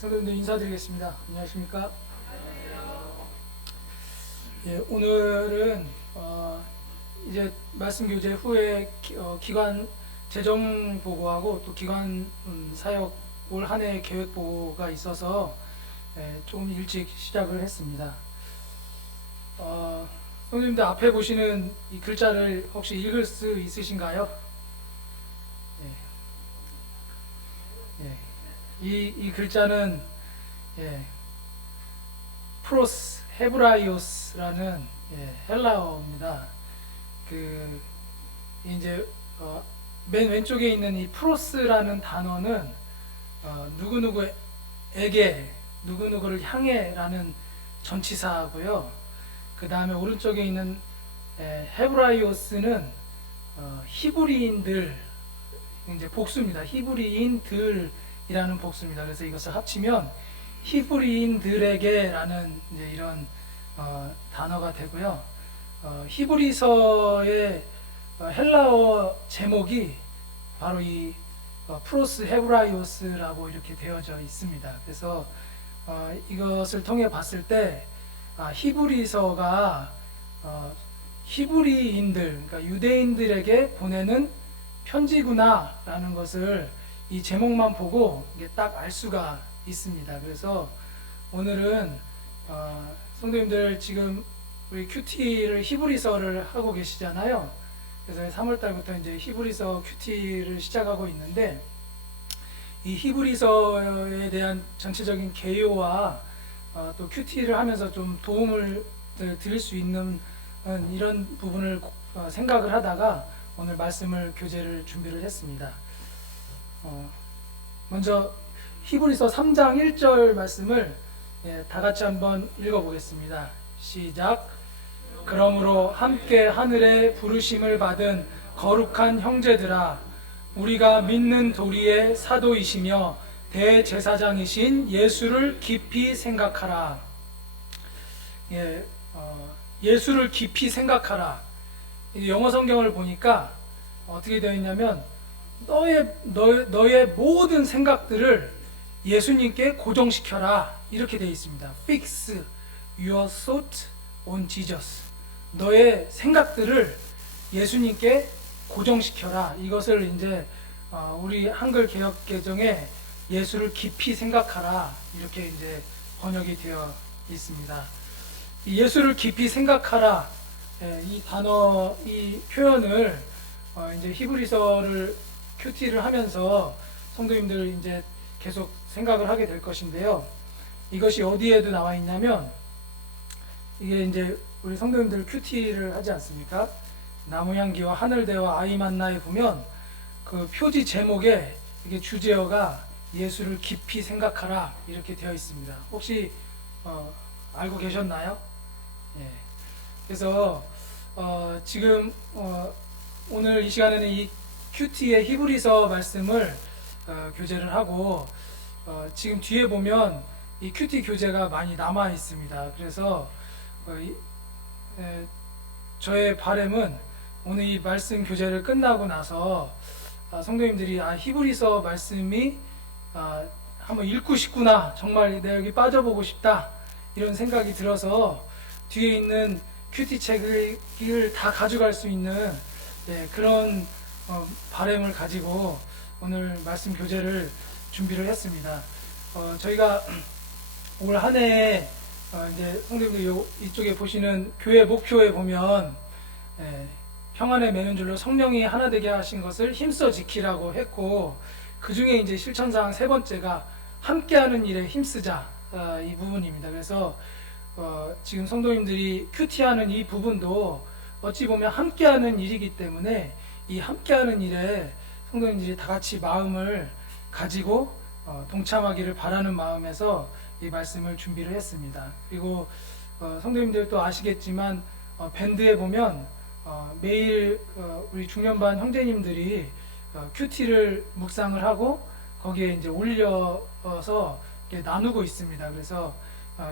성도님들 인사드리겠습니다. 안녕하십니까? 예, 오늘은 이제 말씀 교제 후에 기관 재정 보고하고 또 기관 사역 올 한 해 계획 보고가 있어서 좀 일찍 시작을 했습니다. 성도님들 앞에 보시는 이 글자를 혹시 읽을 수 있으신가요? 예, 이 글자는 프로스 헤브라이오스라는 헬라어입니다. 그 이제 맨 왼쪽에 있는 이 프로스라는 단어는 누구누구에게 누구누구를 향해라는 전치사고요. 그 다음에 오른쪽에 있는 헤브라이오스는 히브리인들 이제 복수입니다. 히브리인들이라는 복수입니다. 그래서 이것을 합치면 히브리인들에게라는 이제 이런 단어가 되고요. 히브리서의 헬라어 제목이 바로 이 프로스 헤브라이오스라고 이렇게 되어져 있습니다. 그래서 이것을 통해 봤을 때 히브리서가 히브리인들, 그러니까 유대인들에게 보내는 편지구나라는 것을 이 제목만 보고 이게 딱 알 수가 있습니다. 그래서 오늘은 성도님들 지금 우리 큐티를 히브리서를 하고 계시잖아요. 그래서 3월달부터 이제 히브리서 큐티를 시작하고 있는데 이 히브리서에 대한 전체적인 개요와 또 큐티를 하면서 좀 도움을 드릴 수 있는 이런 부분을 생각을 하다가 오늘 말씀을 교재를 준비를 했습니다. 먼저 히브리서 3장 1절 말씀을 다 같이 한번 읽어보겠습니다. 시작. 그러므로 함께 하늘에 부르심을 받은 거룩한 형제들아, 우리가 믿는 도리의 사도이시며 대제사장이신 예수를 깊이 생각하라. 예수를 깊이 생각하라. 영어 성경을 보니까 어떻게 되어 있냐면 너의 모든 생각들을 예수님께 고정시켜라 이렇게 되어 있습니다. Fix your thought on Jesus. 너의 생각들을 예수님께 고정시켜라. 이것을 이제 우리 한글 개역 개정에 예수를 깊이 생각하라 이렇게 이제 번역이 되어 있습니다. 예수를 깊이 생각하라 이 단어, 이 표현을 이제 히브리서를 큐티를 하면서 성도님들 이제 계속 생각을 하게 될 것인데요. 이것이 어디에도 나와 있냐면 이게 이제 우리 성도님들 큐티를 하지 않습니까? 나무향기와 하늘대와 아이 만나에 보면 그 표지 제목에 이게 주제어가 예수를 깊이 생각하라 이렇게 되어 있습니다. 혹시 알고 계셨나요? 그래서 지금 오늘 이 시간에는 이 큐티의 히브리서 말씀을 교재를 하고 지금 뒤에 보면 이 큐티 교재가 많이 남아 있습니다. 그래서 저의 바람은 오늘 이 말씀 교재를 끝나고 나서 성도님들이 히브리서 말씀이 한번 읽고 싶구나, 정말 내가 여기 빠져보고 싶다 이런 생각이 들어서 뒤에 있는 큐티 책을 다 가져갈 수 있는 그런 바람을 가지고 오늘 말씀 교재를 준비를 했습니다. 저희가 올 한 해에 이제 성도님들 이쪽에 보시는 교회 목표에 보면 평안에 매는 줄로 성령이 하나 되게 하신 것을 힘써 지키라고 했고, 그 중에 이제 실천사항 세 번째가 함께하는 일에 힘쓰자 이 부분입니다. 그래서 지금 성도님들이 큐티하는 이 부분도 어찌 보면 함께하는 일이기 때문에 이 함께하는 일에 성도님들이 다 같이 마음을 가지고 동참하기를 바라는 마음에서 이 말씀을 준비를 했습니다. 그리고 성도님들도 아시겠지만 밴드에 보면 매일 우리 중년반 형제님들이 큐티를 묵상을 하고 거기에 이제 올려서 나누고 있습니다. 그래서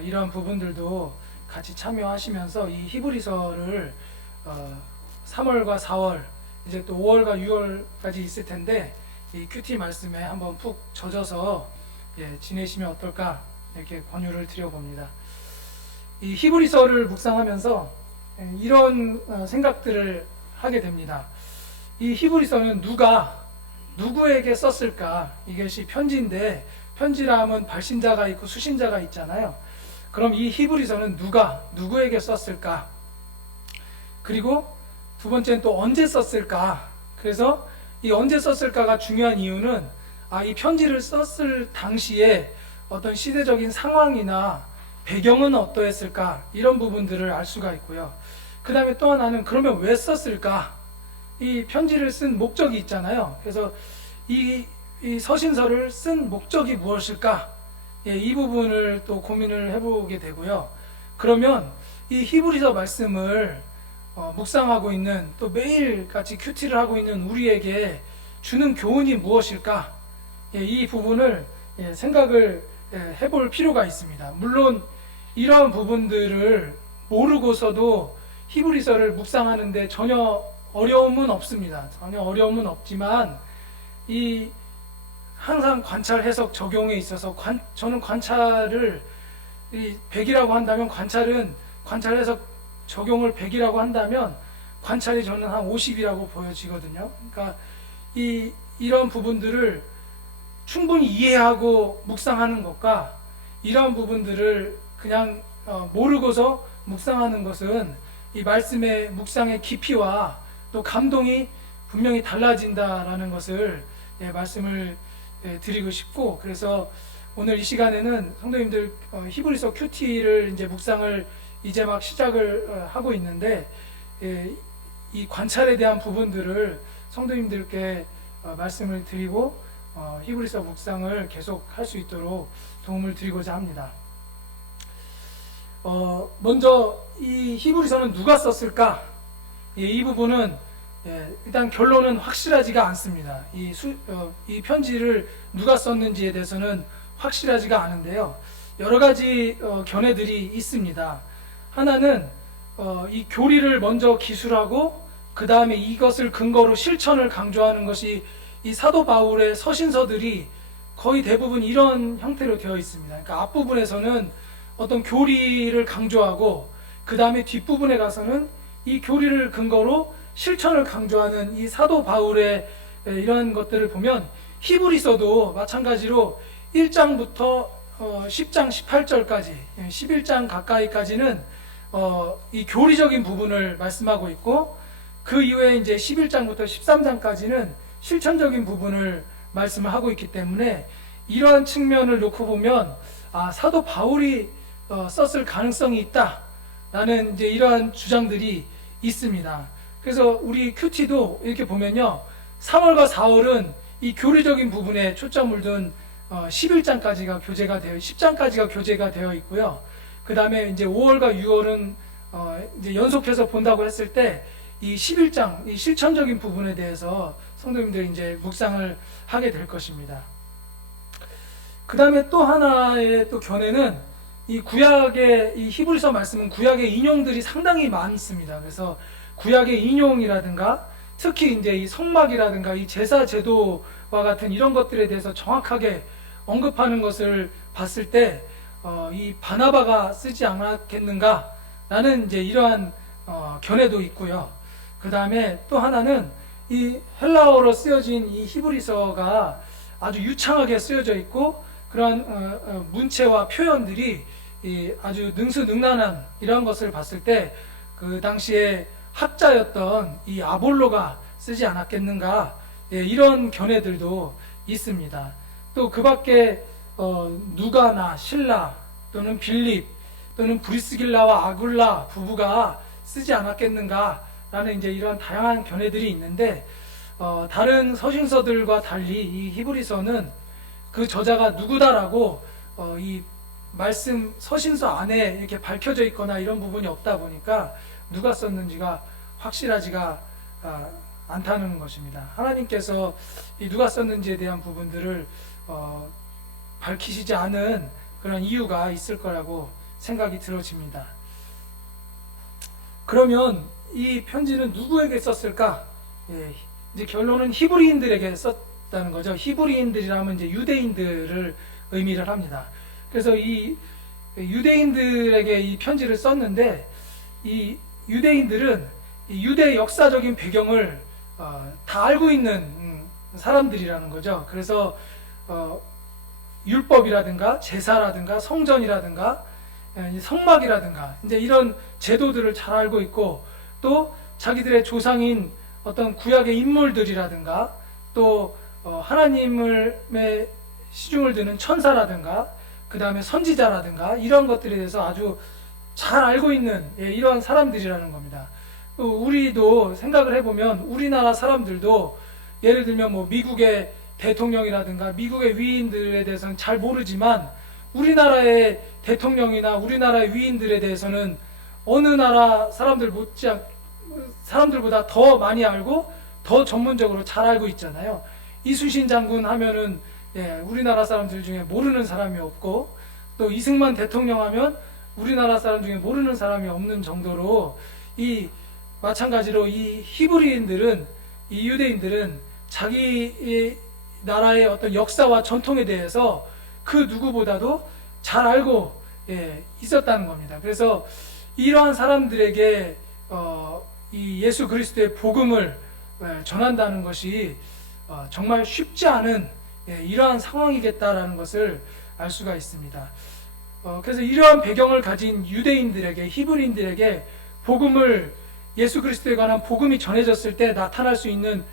이러한 부분들도 같이 참여하시면서 이 히브리서를 3월과 4월 이제 또 5월과 6월까지 있을 텐데 이 큐티 말씀에 한번 푹 젖어서 지내시면 어떨까 이렇게 권유를 드려봅니다. 이 히브리서를 묵상하면서 이런 생각들을 하게 됩니다. 이 히브리서는 누구에게 썼을까? 이것이 편지인데 편지라 하면 발신자가 있고 수신자가 있잖아요. 그럼 이 히브리서는 누구에게 썼을까? 그리고 두 번째는 또 언제 썼을까? 그래서 이 언제 썼을까가 중요한 이유는 이 편지를 썼을 당시에 어떤 시대적인 상황이나 배경은 어떠했을까? 이런 부분들을 알 수가 있고요. 그 다음에 또 하나는 그러면 왜 썼을까? 이 편지를 쓴 목적이 있잖아요. 그래서 이 서신서를 쓴 목적이 무엇일까? 이 부분을 또 고민을 해보게 되고요. 그러면 이 히브리서 말씀을 묵상하고 있는, 또 매일같이 큐티를 하고 있는 우리에게 주는 교훈이 무엇일까? 이 부분을 생각을 해볼 필요가 있습니다. 물론 이러한 부분들을 모르고서도 히브리서를 묵상하는데 전혀 어려움은 없습니다. 전혀 어려움은 없지만 항상 관찰, 해석, 적용에 있어서 저는 관찰을 100이라고 한다면 관찰, 해석, 적용을 100이라고 한다면 관찰이 저는 한 50이라고 보여지거든요. 그러니까 이런 부분들을 충분히 이해하고 묵상하는 것과 이런 부분들을 그냥 모르고서 묵상하는 것은 이 말씀의 묵상의 깊이와 또 감동이 분명히 달라진다라는 것을 말씀을 드리고 싶고, 그래서 오늘 이 시간에는 성도님들 히브리서 큐티를 이제 묵상을 이제 막 시작을 하고 있는데 이 관찰에 대한 부분들을 성도님들께 말씀을 드리고 히브리서 묵상을 계속 할 수 있도록 도움을 드리고자 합니다. 먼저 이 히브리서는 누가 썼을까? 이 부분은 일단 결론은 확실하지가 않습니다. 이 편지를 누가 썼는지에 대해서는 확실하지가 않은데요. 여러 가지 견해들이 있습니다. 하나는 이 교리를 먼저 기술하고 그 다음에 이것을 근거로 실천을 강조하는 것이 이 사도 바울의 서신서들이 거의 대부분 이런 형태로 되어 있습니다. 그러니까 앞부분에서는 어떤 교리를 강조하고 그 다음에 뒷부분에 가서는 이 교리를 근거로 실천을 강조하는 이 사도 바울의 이런 것들을 보면 히브리서도 마찬가지로 1장부터 10장 18절까지 11장 가까이까지는 이 교리적인 부분을 말씀하고 있고, 그 이후에 이제 11장부터 13장까지는 실천적인 부분을 말씀을 하고 있기 때문에 이러한 측면을 놓고 보면 사도 바울이 썼을 가능성이 있다라는 이제 이러한 주장들이 있습니다. 그래서 우리 큐티도 이렇게 보면요, 3월과 4월은 이 교리적인 부분에 초점을 둔 11장까지가 교재가 되어 10장까지가 교재가 되어 있고요. 그 다음에 이제 5월과 6월은 이제 연속해서 본다고 했을 때 이 11장, 이 실천적인 부분에 대해서 성도님들이 이제 묵상을 하게 될 것입니다. 그 다음에 또 하나의 또 견해는 이 구약의 이 히브리서 말씀은 구약의 인용들이 상당히 많습니다. 그래서 구약의 인용이라든가 특히 이제 이 성막이라든가 이 제사 제도와 같은 이런 것들에 대해서 정확하게 언급하는 것을 봤을 때 이 바나바가 쓰지 않았겠는가라는 이제 이러한 견해도 있고요. 그 다음에 또 하나는 이 헬라어로 쓰여진 이 히브리서가 아주 유창하게 쓰여져 있고 그러한 문체와 표현들이 아주 능수능란한 이러한 것을 봤을 때 그 당시에 학자였던 이 아볼로가 쓰지 않았겠는가, 이런 견해들도 있습니다. 또 그 밖에 누가나 실라 또는 빌립 또는 브리스길라와 아굴라 부부가 쓰지 않았겠는가라는 이제 이런 다양한 견해들이 있는데 다른 서신서들과 달리 이 히브리서는 그 저자가 누구다라고 이 말씀 서신서 안에 이렇게 밝혀져 있거나 이런 부분이 없다 보니까 누가 썼는지가 확실하지가 않다는 것입니다. 하나님께서 이 누가 썼는지에 대한 부분들을 밝히시지 않은 그런 이유가 있을 거라고 생각이 들어집니다. 그러면 이 편지는 누구에게 썼을까? 이제 결론은 히브리인들에게 썼다는 거죠. 히브리인들이라면 이제 유대인들을 의미를 합니다. 그래서 이 유대인들에게 이 편지를 썼는데, 이 유대인들은 이 유대 역사적인 배경을 다 알고 있는 사람들이라는 거죠. 그래서 율법이라든가 제사라든가 성전이라든가 성막이라든가 이제 이런 제도들을 잘 알고 있고, 또 자기들의 조상인 어떤 구약의 인물들이라든가 또 하나님의 시중을 드는 천사라든가 그 다음에 선지자라든가 이런 것들에 대해서 아주 잘 알고 있는 이러한 사람들이라는 겁니다. 우리도 생각을 해보면 우리나라 사람들도 예를 들면 뭐 미국의 대통령이라든가 미국의 위인들에 대해서는 잘 모르지만 우리나라의 대통령이나 우리나라의 위인들에 대해서는 어느 나라 사람들보다 더 많이 알고 더 전문적으로 잘 알고 있잖아요. 이순신 장군 하면은 우리나라 사람들 중에 모르는 사람이 없고, 또 이승만 대통령 하면 우리나라 사람 중에 모르는 사람이 없는 정도로 마찬가지로 이 히브리인들은, 이 유대인들은 자기 나라의 어떤 역사와 전통에 대해서 그 누구보다도 잘 알고 있었다는 겁니다. 그래서 이러한 사람들에게 이 예수 그리스도의 복음을 전한다는 것이 정말 쉽지 않은 이러한 상황이겠다라는 것을 알 수가 있습니다. 그래서 이러한 배경을 가진 유대인들에게, 히브리인들에게 복음을, 예수 그리스도에 관한 복음이 전해졌을 때 나타날 수 있는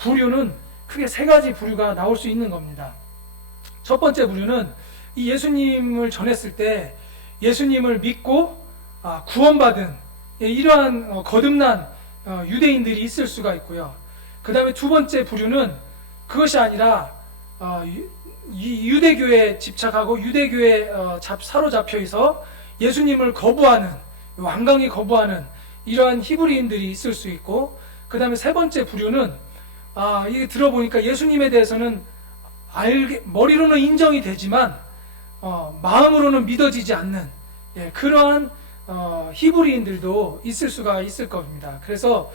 부류는 크게 세 가지 부류가 나올 수 있는 겁니다. 첫 번째 부류는 이 예수님을 전했을 때 예수님을 믿고 구원받은 이러한 거듭난 유대인들이 있을 수가 있고요. 그 다음에 두 번째 부류는 그것이 아니라 유대교에 집착하고 유대교에 사로잡혀 있어 예수님을 거부하는, 완강히 거부하는 이러한 히브리인들이 있을 수 있고, 그 다음에 세 번째 부류는 이게 들어보니까 예수님에 대해서는 머리로는 인정이 되지만 마음으로는 믿어지지 않는 그러한 히브리인들도 있을 수가 있을 겁니다. 그래서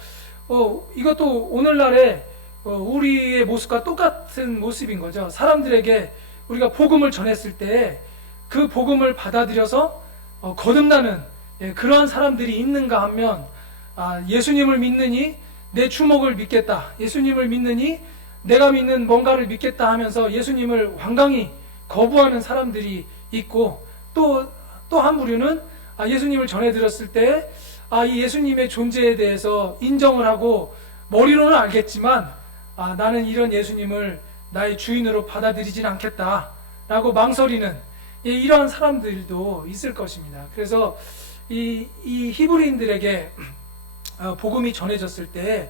이것도 오늘날의 우리의 모습과 똑같은 모습인 거죠. 사람들에게 우리가 복음을 전했을 때 그 복음을 받아들여서 거듭나는 그러한 사람들이 있는가 하면, 예수님을 믿느니 내 주먹을 믿겠다, 예수님을 믿느니 내가 믿는 뭔가를 믿겠다 하면서 예수님을 완강히 거부하는 사람들이 있고, 또 한 부류는 예수님을 전해들었을 때 이 예수님의 존재에 대해서 인정을 하고 머리로는 알겠지만 나는 이런 예수님을 나의 주인으로 받아들이진 않겠다 라고 망설이는 이러한 사람들도 있을 것입니다. 그래서 이 히브리인들에게 복음이 전해졌을 때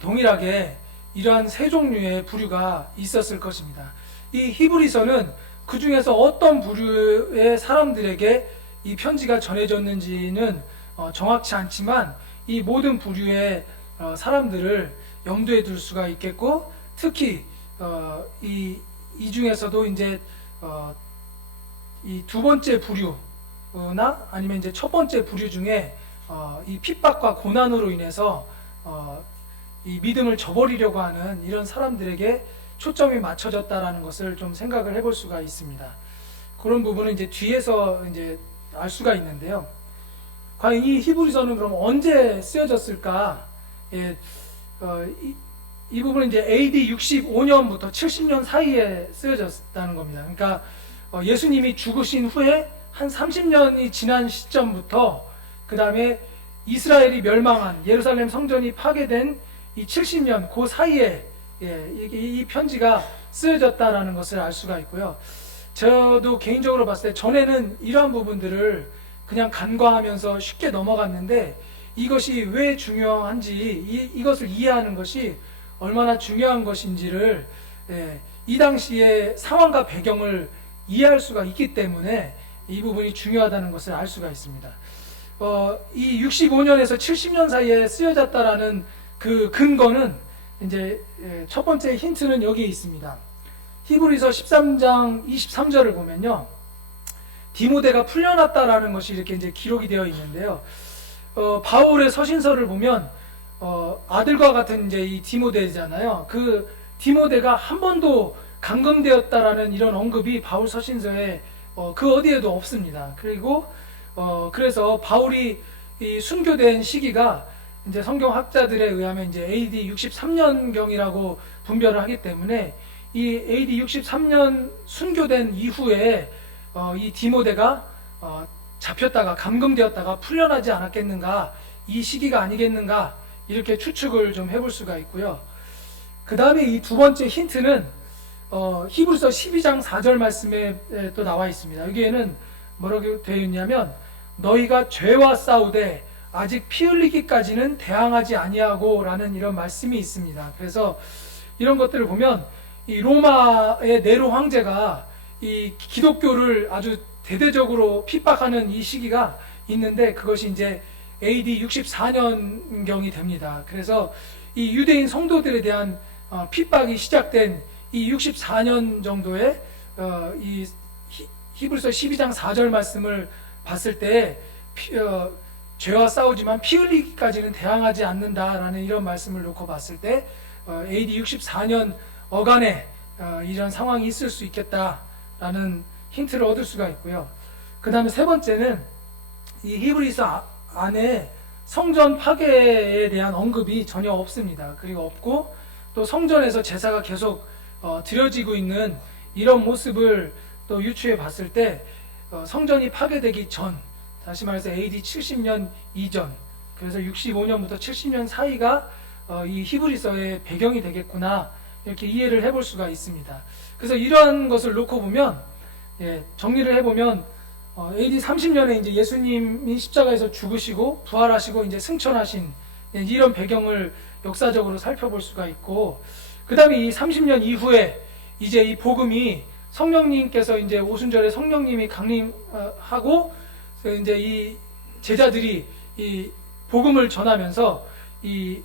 동일하게 이러한 세 종류의 부류가 있었을 것입니다. 이 히브리서는 그 중에서 어떤 부류의 사람들에게 이 편지가 전해졌는지는 정확치 않지만 이 모든 부류의 사람들을 염두에 둘 수가 있겠고, 특히 이 중에서도 이제 이 두 번째 부류나 아니면 이제 첫 번째 부류 중에 이 핍박과 고난으로 인해서 이 믿음을 저버리려고 하는 이런 사람들에게 초점이 맞춰졌다라는 것을 좀 생각을 해볼 수가 있습니다. 그런 부분은 이제 뒤에서 이제 알 수가 있는데요. 과연 이 히브리서는 그럼 언제 쓰여졌을까? 이 부분은 이제 AD 65년부터 70년 사이에 쓰여졌다는 겁니다. 그러니까 예수님이 죽으신 후에 한 30년이 지난 시점부터 그 다음에 이스라엘이 멸망한, 예루살렘 성전이 파괴된 이 70년 그 사이에 이 편지가 쓰여졌다라는 것을 알 수가 있고요. 저도 개인적으로 봤을 때 전에는 이러한 부분들을 그냥 간과하면서 쉽게 넘어갔는데, 이것이 왜 중요한지, 이것을 이해하는 것이 얼마나 중요한 것인지를 이 당시의 상황과 배경을 이해할 수가 있기 때문에 이 부분이 중요하다는 것을 알 수가 있습니다. 이 65년에서 70년 사이에 쓰여졌다라는 그 근거는 이제 첫 번째 힌트는 여기에 있습니다. 히브리서 13장 23절을 보면요, 디모데가 풀려났다라는 것이 이렇게 이제 기록이 되어 있는데요. 바울의 서신서를 보면 아들과 같은 이제 이 디모데잖아요. 그 디모데가 한 번도 감금되었다라는 이런 언급이 바울 서신서에 그 어디에도 없습니다. 그리고 그래서 바울이 이 순교된 시기가 이제 성경학자들에 의하면 이제 AD 63년경이라고 분별을 하기 때문에 이 AD 63년 순교된 이후에 이 디모데가 잡혔다가 감금되었다가 풀려나지 않았겠는가, 이 시기가 아니겠는가, 이렇게 추측을 좀 해볼 수가 있고요. 그 다음에 이 두 번째 힌트는 히브리서 12장 4절 말씀에 또 나와 있습니다. 여기에는 뭐라고 되어 있냐면 너희가 죄와 싸우되 아직 피 흘리기까지는 대항하지 아니하고 라는 이런 말씀이 있습니다. 그래서 이런 것들을 보면 이 로마의 네로 황제가 이 기독교를 아주 대대적으로 핍박하는 이 시기가 있는데 그것이 이제 AD 64년경이 됩니다. 그래서 이 유대인 성도들에 대한 핍박이 시작된 이 64년 정도에 이 히브리서 12장 4절 말씀을 봤을 때 죄와 싸우지만 피 흘리기까지는 대항하지 않는다라는 이런 말씀을 놓고 봤을 때 AD 64년 어간에 이런 상황이 있을 수 있겠다라는 힌트를 얻을 수가 있고요. 그 다음에 세 번째는 이 히브리서 안에 성전 파괴에 대한 언급이 전혀 없습니다. 그리고 없고 또 성전에서 제사가 계속 드려지고 있는 이런 모습을 또 유추해 봤을 때 성전이 파괴되기 전, 다시 말해서 AD 70년 이전, 그래서 65년부터 70년 사이가 이 히브리서의 배경이 되겠구나, 이렇게 이해를 해볼 수가 있습니다. 그래서 이러한 것을 놓고 보면, 정리를 해보면 AD 30년에 이제 예수님이 십자가에서 죽으시고 부활하시고 이제 승천하신 이런 배경을 역사적으로 살펴볼 수가 있고, 그 다음에 이 30년 이후에 이제 이 복음이 성령님께서 이제 오순절에 성령님이 강림하고 이제 이 제자들이 이 복음을 전하면서 이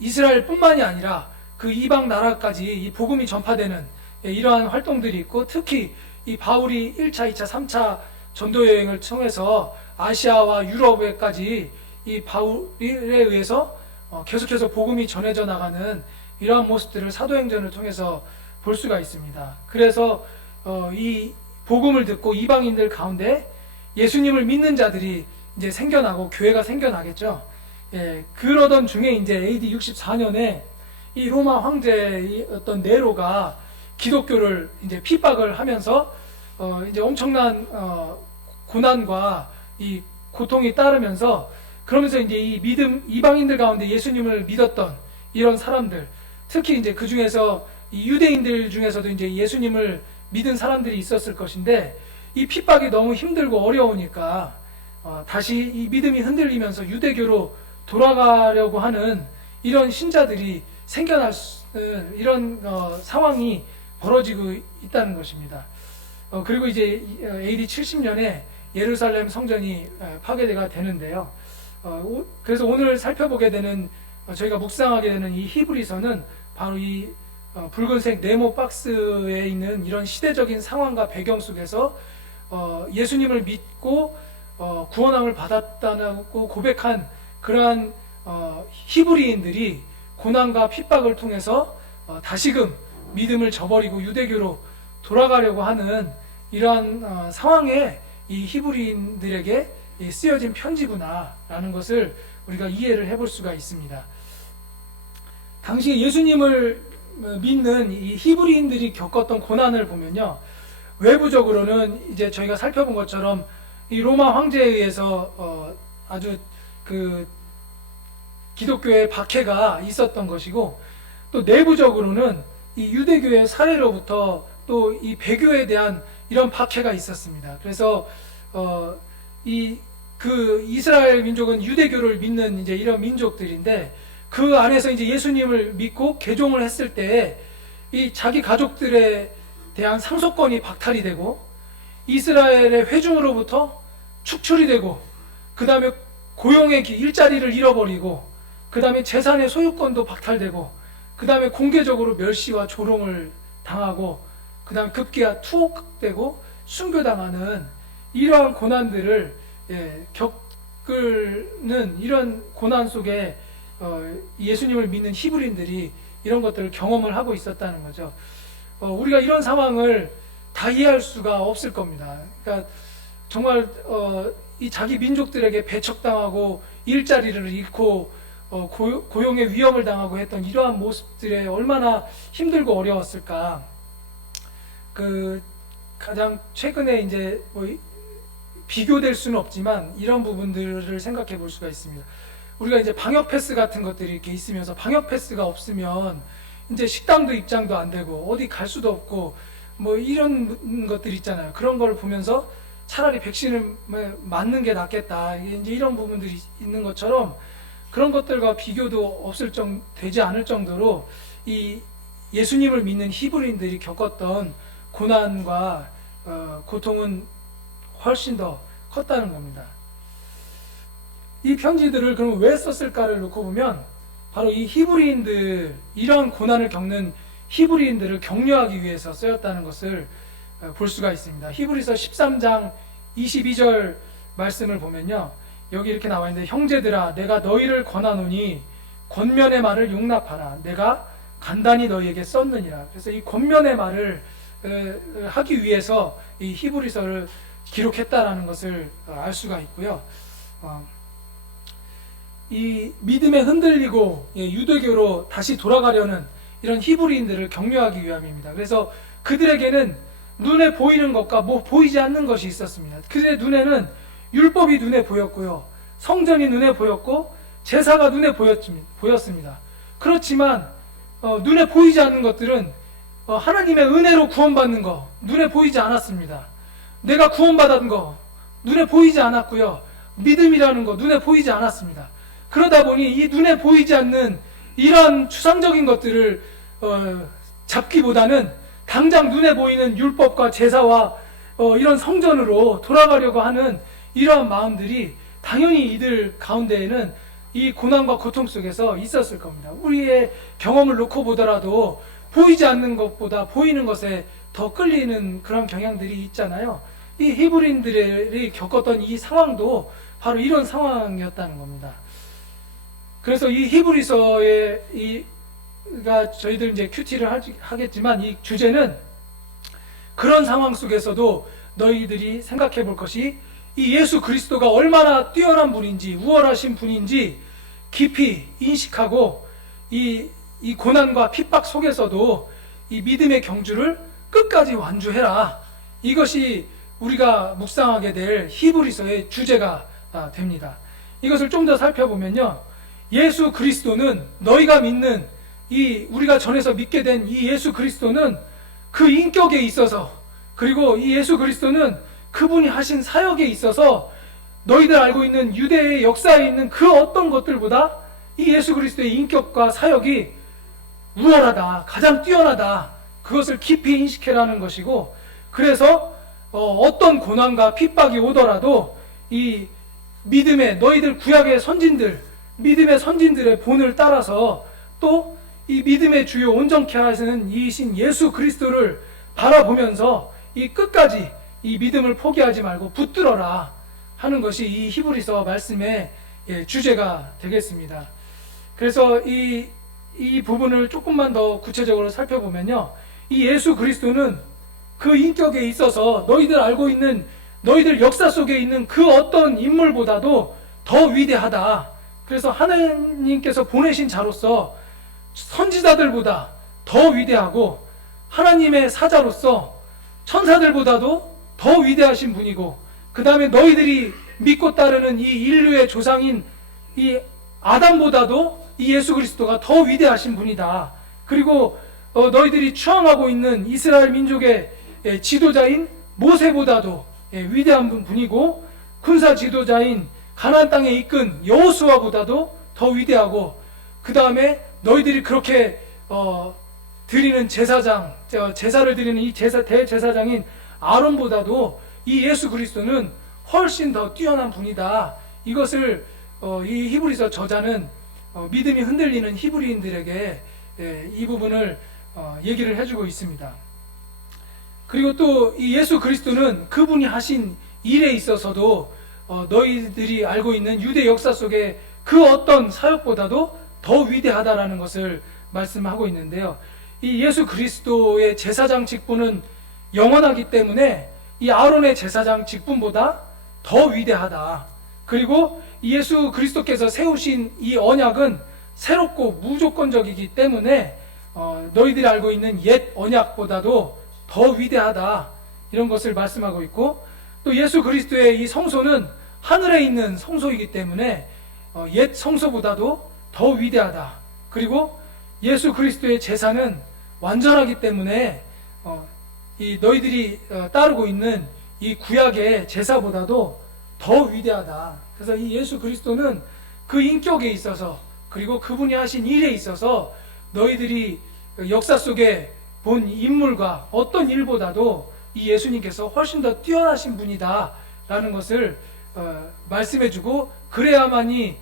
이스라엘뿐만이 아니라 그 이방 나라까지 이 복음이 전파되는 이러한 활동들이 있고, 특히 이 바울이 1차, 2차, 3차 전도 여행을 통해서 아시아와 유럽에까지 이 바울에 의해서 계속해서 복음이 전해져 나가는 이러한 모습들을 사도행전을 통해서 볼 수가 있습니다. 그래서 이 복음을 듣고 이방인들 가운데 예수님을 믿는 자들이 이제 생겨나고 교회가 생겨나겠죠. 그러던 중에 이제 AD 64년에 이 로마 황제의 어떤 네로가 기독교를 이제 핍박을 하면서 이제 엄청난 고난과 이 고통이 따르면서, 그러면서 이제 이 이방인들 가운데 예수님을 믿었던 이런 사람들, 특히 이제 그 중에서 이 유대인들 중에서도 이제 예수님을 믿은 사람들이 있었을 것인데, 이 핍박이 너무 힘들고 어려우니까 다시 이 믿음이 흔들리면서 유대교로 돌아가려고 하는 이런 신자들이 생겨날 이런 상황이 벌어지고 있다는 것입니다. 그리고 이제 AD 70년에 예루살렘 성전이 파괴가 되는데요. 그래서 오늘 살펴보게 되는, 저희가 묵상하게 되는 이 히브리서는 바로 이 붉은색 네모 박스에 있는 이런 시대적인 상황과 배경 속에서 예수님을 믿고 구원함을 받았다고 고백한 그러한 히브리인들이 고난과 핍박을 통해서 다시금 믿음을 저버리고 유대교로 돌아가려고 하는 이러한 상황에 이 히브리인들에게 쓰여진 편지구나라는 것을 우리가 이해를 해볼 수가 있습니다. 당시 예수님을 믿는 이 히브리인들이 겪었던 고난을 보면요, 외부적으로는 이제 저희가 살펴본 것처럼 이 로마 황제에 의해서 아주 그 기독교의 박해가 있었던 것이고, 또 내부적으로는 이 유대교의 사례로부터 또 이 배교에 대한 이런 박해가 있었습니다. 그래서 그 이스라엘 민족은 유대교를 믿는 이제 이런 민족들인데, 그 안에서 이제 예수님을 믿고 개종을 했을 때 이 자기 가족들에 대한 상속권이 박탈이 되고, 이스라엘의 회중으로부터 축출이 되고, 그 다음에 고용의 일자리를 잃어버리고, 그 다음에 재산의 소유권도 박탈되고, 그 다음에 공개적으로 멸시와 조롱을 당하고, 그 다음에 급기야 투옥되고 순교당하는 이러한 고난들을 겪는 이런 고난 속에 예수님을 믿는 히브리인들이 이런 것들을 경험을 하고 있었다는 거죠. 우리가 이런 상황을 다 이해할 수가 없을 겁니다. 그러니까 정말 이 자기 민족들에게 배척당하고 일자리를 잃고 고용의 위협을 당하고 했던 이러한 모습들에 얼마나 힘들고 어려웠을까. 그 가장 최근에 이제 뭐 비교될 수는 없지만 이런 부분들을 생각해 볼 수가 있습니다. 우리가 이제 방역 패스 같은 것들이 이렇게 있으면서 방역 패스가 없으면 이제 식당도 입장도 안 되고 어디 갈 수도 없고 뭐 이런 것들 있잖아요. 그런 걸 보면서 차라리 백신을 맞는 게 낫겠다. 이제 이런 부분들이 있는 것처럼 그런 것들과 비교도 되지 않을 정도로 이 예수님을 믿는 히브리인들이 겪었던 고난과 고통은 훨씬 더 컸다는 겁니다. 이 편지들을 그럼 왜 썼을까를 놓고 보면 바로 이 히브리인들, 이러한 고난을 겪는 히브리인들을 격려하기 위해서 쓰였다는 것을 볼 수가 있습니다. 히브리서 13장 22절 말씀을 보면요, 여기 이렇게 나와 있는데, 형제들아 내가 너희를 권하노니 권면의 말을 용납하라. 내가 간단히 너희에게 썼느니라. 그래서 이 권면의 말을 하기 위해서 이 히브리서를 기록했다라는 것을 알 수가 있고요. 이 믿음에 흔들리고 유대교로 다시 돌아가려는 이런 히브리인들을 격려하기 위함입니다. 그래서 그들에게는 눈에 보이는 것과 보이지 않는 것이 있었습니다. 그들의 눈에는 율법이 눈에 보였고요, 성전이 눈에 보였고 제사가 눈에 보였습니다. 그렇지만 눈에 보이지 않는 것들은 하나님의 은혜로 구원받는 거 눈에 보이지 않았습니다. 내가 구원받은 거 눈에 보이지 않았고요, 믿음이라는 거 눈에 보이지 않았습니다. 그러다 보니 이 눈에 보이지 않는 이런 추상적인 것들을 잡기보다는 당장 눈에 보이는 율법과 제사와 이런 성전으로 돌아가려고 하는 이러한 마음들이 당연히 이들 가운데에는 이 고난과 고통 속에서 있었을 겁니다. 우리의 경험을 놓고 보더라도 보이지 않는 것보다 보이는 것에 더 끌리는 그런 경향들이 있잖아요. 이 히브리인들이 겪었던 이 상황도 바로 이런 상황이었다는 겁니다. 그래서 이 히브리서의 저희들 이제 큐티를 하겠지만 이 주제는 그런 상황 속에서도 너희들이 생각해 볼 것이 이 예수 그리스도가 얼마나 뛰어난 분인지, 우월하신 분인지 깊이 인식하고 이 고난과 핍박 속에서도 이 믿음의 경주를 끝까지 완주해라. 이것이 우리가 묵상하게 될 히브리서의 주제가 됩니다. 이것을 좀 더 살펴보면요, 예수 그리스도는, 너희가 믿는 우리가 전에서 믿게 된 이 예수 그리스도는 그 인격에 있어서, 그리고 이 예수 그리스도는 그분이 하신 사역에 있어서 너희들 알고 있는 유대의 역사에 있는 그 어떤 것들보다 이 예수 그리스도의 인격과 사역이 우월하다, 가장 뛰어나다, 그것을 깊이 인식해라는 것이고, 그래서 어떤 고난과 핍박이 오더라도 이 믿음의, 너희들 구약의 선진들, 믿음의 선진들의 본을 따라서 또 이 믿음의 주요 온전케 하시는 이신 예수 그리스도를 바라보면서 이 끝까지 이 믿음을 포기하지 말고 붙들어라 하는 것이 이 히브리서 말씀의 주제가 되겠습니다. 그래서 이 부분을 조금만 더 구체적으로 살펴보면요, 이 예수 그리스도는 그 인격에 있어서 너희들 알고 있는, 너희들 역사 속에 있는 그 어떤 인물보다도 더 위대하다. 그래서 하나님께서 보내신 자로서 선지자들보다 더 위대하고, 하나님의 사자로서 천사들보다도 더 위대하신 분이고, 그 다음에 너희들이 믿고 따르는 이 인류의 조상인 이 아담보다도 이 예수 그리스도가 더 위대하신 분이다. 그리고 너희들이 추앙하고 있는 이스라엘 민족의 지도자인 모세보다도 위대한 분이고, 군사 지도자인 가나안 땅에 이끈 여호수아보다도 더 위대하고, 그 다음에 너희들이 그렇게 드리는 제사를 드리는 이 대제사장인 아론보다도 이 예수 그리스도는 훨씬 더 뛰어난 분이다. 이것을 이 히브리서 저자는 믿음이 흔들리는 히브리인들에게 이 부분을 얘기를 해주고 있습니다. 그리고 또 이 예수 그리스도는 그분이 하신 일에 있어서도 너희들이 알고 있는 유대 역사 속에 그 어떤 사역보다도 더 위대하다라는 것을 말씀하고 있는데요. 이 예수 그리스도의 제사장 직분은 영원하기 때문에 이 아론의 제사장 직분보다 더 위대하다. 그리고 예수 그리스도께서 세우신 이 언약은 새롭고 무조건적이기 때문에 너희들이 알고 있는 옛 언약보다도 더 위대하다. 이런 것을 말씀하고 있고, 또 예수 그리스도의 이 성소는 하늘에 있는 성소이기 때문에 옛 성소보다도 더 위대하다. 그리고 예수 그리스도의 제사는 완전하기 때문에 이 너희들이 따르고 있는 이 구약의 제사보다도 더 위대하다. 그래서 이 예수 그리스도는 그 인격에 있어서, 그리고 그분이 하신 일에 있어서 너희들이 역사 속에 본 인물과 어떤 일보다도 이 예수님께서 훨씬 더 뛰어나신 분이다 라는 것을 말씀해주고, 그래야만이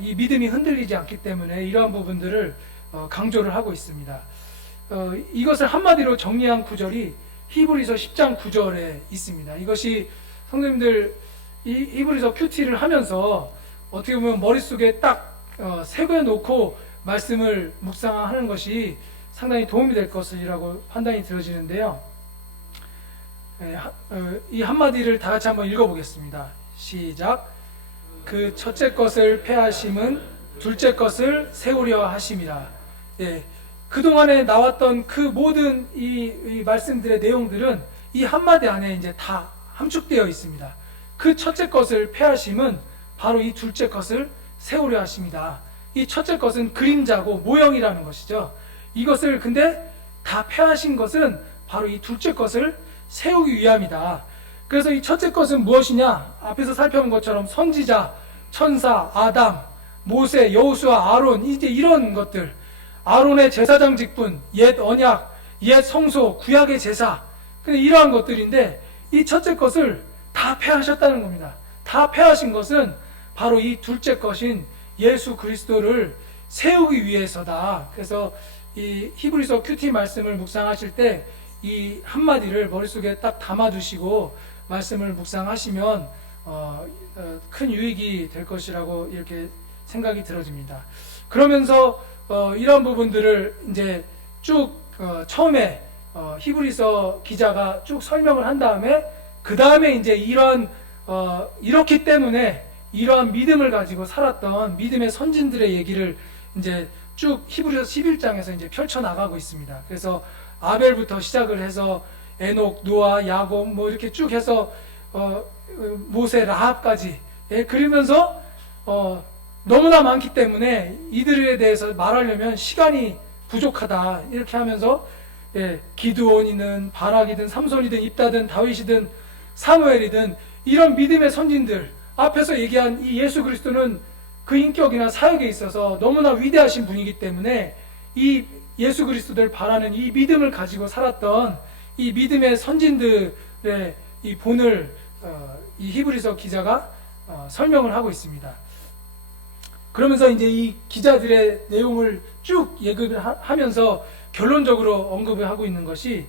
이 믿음이 흔들리지 않기 때문에 이러한 부분들을 강조를 하고 있습니다. 이것을 한마디로 정리한 구절이 히브리서 10장 9절에 있습니다. 이것이 성도님들 이 히브리서 큐티를 하면서 어떻게 보면 머릿속에 딱 새겨놓고 말씀을 묵상하는 것이 상당히 도움이 될 것이라고 판단이 들어지는데요. 이 한마디를 다 같이 한번 읽어보겠습니다. 시작. 그 첫째 것을 폐하심은 둘째 것을 세우려 하심이라. 그동안에 나왔던 그 모든 이 말씀들의 내용들은 이 한마디 안에 이제 다 함축되어 있습니다. 그 첫째 것을 폐하심은 바로 이 둘째 것을 세우려 하십니다. 이 첫째 것은 그림자고 모형이라는 것이죠. 이것을 근데 다 폐하신 것은 바로 이 둘째 것을 세우기 위함이다. 그래서 이 첫째 것은 무엇이냐? 앞에서 살펴본 것처럼 선지자, 천사, 아담, 모세, 여호수아, 아론, 이제 이런 것들, 아론의 제사장 직분, 옛 언약, 옛 성소, 구약의 제사, 근데 이러한 것들인데 이 첫째 것을 다 폐하셨다는 겁니다. 다 폐하신 것은 바로 이 둘째 것인 예수 그리스도를 세우기 위해서다. 그래서 이 히브리서 큐티 말씀을 묵상하실 때 이 한마디를 머릿속에 딱 담아두시고 말씀을 묵상하시면 큰 유익이 될 것이라고 이렇게 생각이 들어집니다. 그러면서 이런 부분들을 이제 쭉 처음에 히브리서 기자가 쭉 설명을 한 다음에 그 다음에 이제 이렇기 때문에 이러한 믿음을 가지고 살았던 믿음의 선진들의 얘기를 이제 쭉 히브리서 11장에서 이제 펼쳐 나가고 있습니다. 그래서 아벨부터 시작을 해서 에녹, 노아, 야곱 뭐 이렇게 쭉 해서 모세, 라합까지 그러면서 너무나 많기 때문에 이들에 대해서 말하려면 시간이 부족하다 이렇게 하면서 기드온이든 바락이든 삼손이든 입다든 다윗이든 사무엘이든 이런 믿음의 선진들 앞에서 얘기한 이 예수 그리스도는 그 인격이나 사역에 있어서 너무나 위대하신 분이기 때문에 이 예수 그리스도를 바라는 이 믿음을 가지고 살았던 이 믿음의 선진들의 이 본을 이 히브리서 기자가 설명을 하고 있습니다. 그러면서 이제 이 기자들의 내용을 쭉 예급을 하면서 결론적으로 언급을 하고 있는 것이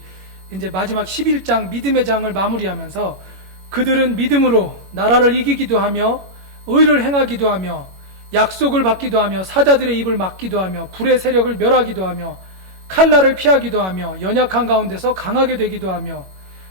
이제 마지막 11장 믿음의 장을 마무리하면서 그들은 믿음으로 나라를 이기기도 하며 의를 행하기도 하며 약속을 받기도 하며 사자들의 입을 막기도 하며 불의 세력을 멸하기도 하며 칼날을 피하기도 하며 연약한 가운데서 강하게 되기도 하며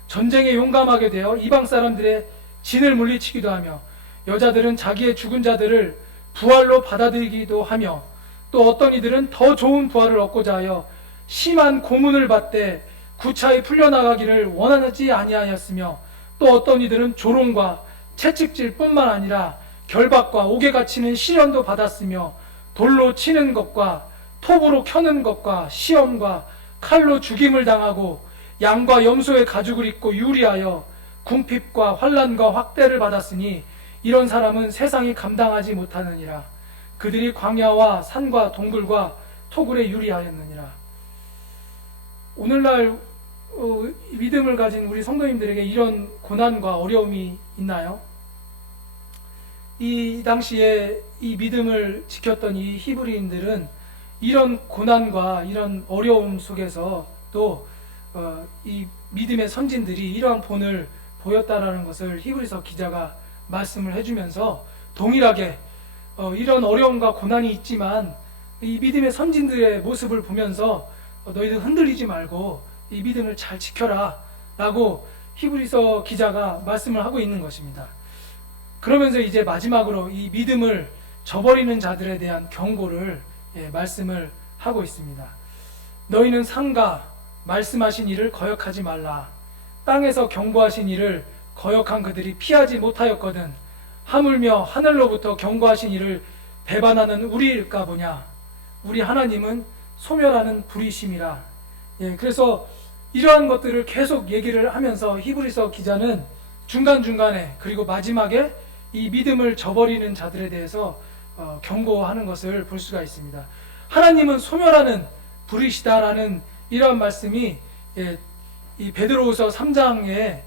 전쟁에 용감하게 되어 이방 사람들의 진을 물리치기도 하며 여자들은 자기의 죽은 자들을 부활로 받아들이기도 하며 또 어떤 이들은 더 좋은 부활을 얻고자 하여 심한 고문을 받되 구차히 풀려나가기를 원하지 아니하였으며 또 어떤 이들은 조롱과 채찍질 뿐만 아니라 결박과 옥에 갇히는 시련도 받았으며 돌로 치는 것과 톱으로 켜는 것과 시험과 칼로 죽임을 당하고 양과 염소의 가죽을 입고 유리하여 궁핍과 환난과 확대를 받았으니 이런 사람은 세상이 감당하지 못하느니라. 그들이 광야와 산과 동굴과 토굴에 유리하였느니라. 오늘날 믿음을 가진 우리 성도님들에게 이런 고난과 어려움이 있나요? 이 당시에 이 믿음을 지켰던 이 히브리인들은 이런 고난과 이런 어려움 속에서 또 이 믿음의 선진들이 이러한 본을 보였다라는 것을 히브리서 기자가 말씀을 해주면서 동일하게 이런 어려움과 고난이 있지만 이 믿음의 선진들의 모습을 보면서 너희들 흔들리지 말고 이 믿음을 잘 지켜라 라고 히브리서 기자가 말씀을 하고 있는 것입니다. 그러면서 이제 마지막으로 이 믿음을 저버리는 자들에 대한 경고를 말씀을 하고 있습니다. 너희는 상가 말씀하신 일을 거역하지 말라. 땅에서 경고하신 일을 거역한 그들이 피하지 못하였거든 하물며 하늘로부터 경고하신 일을 배반하는 우리일까 보냐. 우리 하나님은 소멸하는 불이심이라. 그래서 이러한 것들을 계속 얘기를 하면서 히브리서 기자는 중간중간에 그리고 마지막에 이 믿음을 저버리는 자들에 대해서 경고하는 것을 볼 수가 있습니다. 하나님은 소멸하는 불이시다라는 이러한 말씀이 이 베드로후서 3장에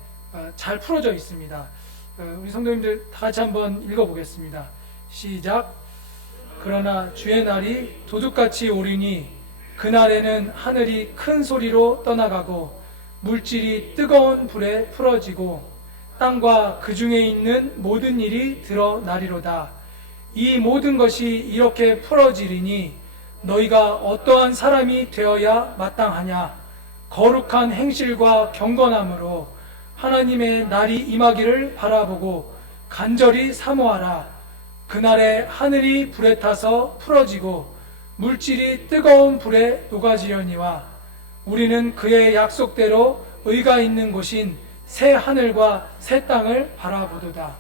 잘 풀어져 있습니다. 우리 성도님들 다 같이 한번 읽어보겠습니다. 시작. 그러나 주의 날이 도둑같이 오리니 그날에는 하늘이 큰 소리로 떠나가고 물질이 뜨거운 불에 풀어지고 땅과 그 중에 있는 모든 일이 드러나리로다. 이 모든 것이 이렇게 풀어지리니 너희가 어떠한 사람이 되어야 마땅하냐. 거룩한 행실과 경건함으로 하나님의 날이 임하기를 바라보고 간절히 사모하라. 그날에 하늘이 불에 타서 풀어지고 물질이 뜨거운 불에 녹아지려니와 우리는 그의 약속대로 의가 있는 곳인 새 하늘과 새 땅을 바라보도다.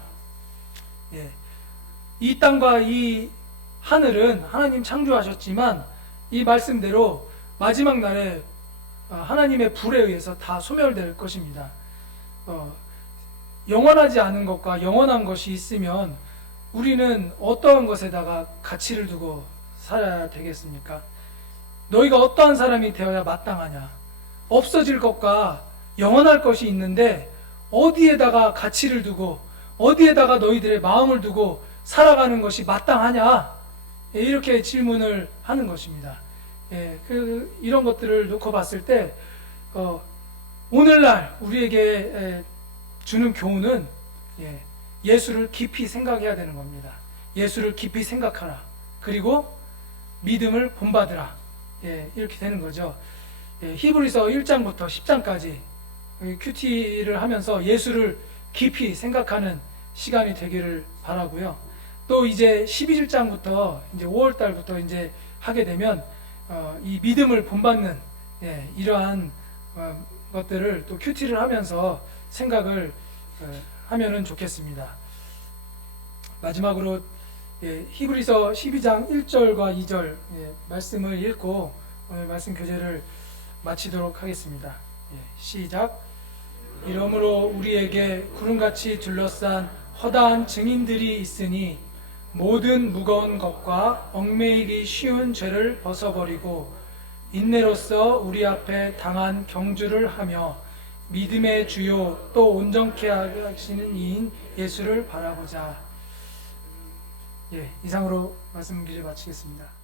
이 땅과 이 하늘은 하나님 창조하셨지만 이 말씀대로 마지막 날에 하나님의 불에 의해서 다 소멸될 것입니다. 영원하지 않은 것과 영원한 것이 있으면 우리는 어떠한 것에다가 가치를 두고 살아야 되겠습니까? 너희가 어떠한 사람이 되어야 마땅하냐? 없어질 것과 영원할 것이 있는데 어디에다가 가치를 두고 어디에다가 너희들의 마음을 두고 살아가는 것이 마땅하냐? 이렇게 질문을 하는 것입니다. 이런 것들을 놓고 봤을 때 오늘날 우리에게 주는 교훈은 예수를 깊이 생각해야 되는 겁니다. 예수를 깊이 생각하라. 그리고 믿음을 본받으라. 이렇게 되는 거죠. 히브리서 1장부터 10장까지 큐티를 하면서 예수를 깊이 생각하는 시간이 되기를 바라고요. 또 이제 11장부터 이제 5월달부터 이제 하게 되면 이 믿음을 본받는 이러한 것들을 또 큐티를 하면서 생각을 하면은 좋겠습니다. 마지막으로 히브리서 12장 1절과 2절 말씀을 읽고 오늘 말씀 교제를 마치도록 하겠습니다. 시작. 이러므로 우리에게 구름같이 둘러싼 허다한 증인들이 있으니 모든 무거운 것과 얽매이기 쉬운 죄를 벗어버리고 인내로써 우리 앞에 당한 경주를 하며 믿음의 주요 또 온전케 하시는 이인 예수를 바라보자. 이상으로 말씀 기를 마치겠습니다.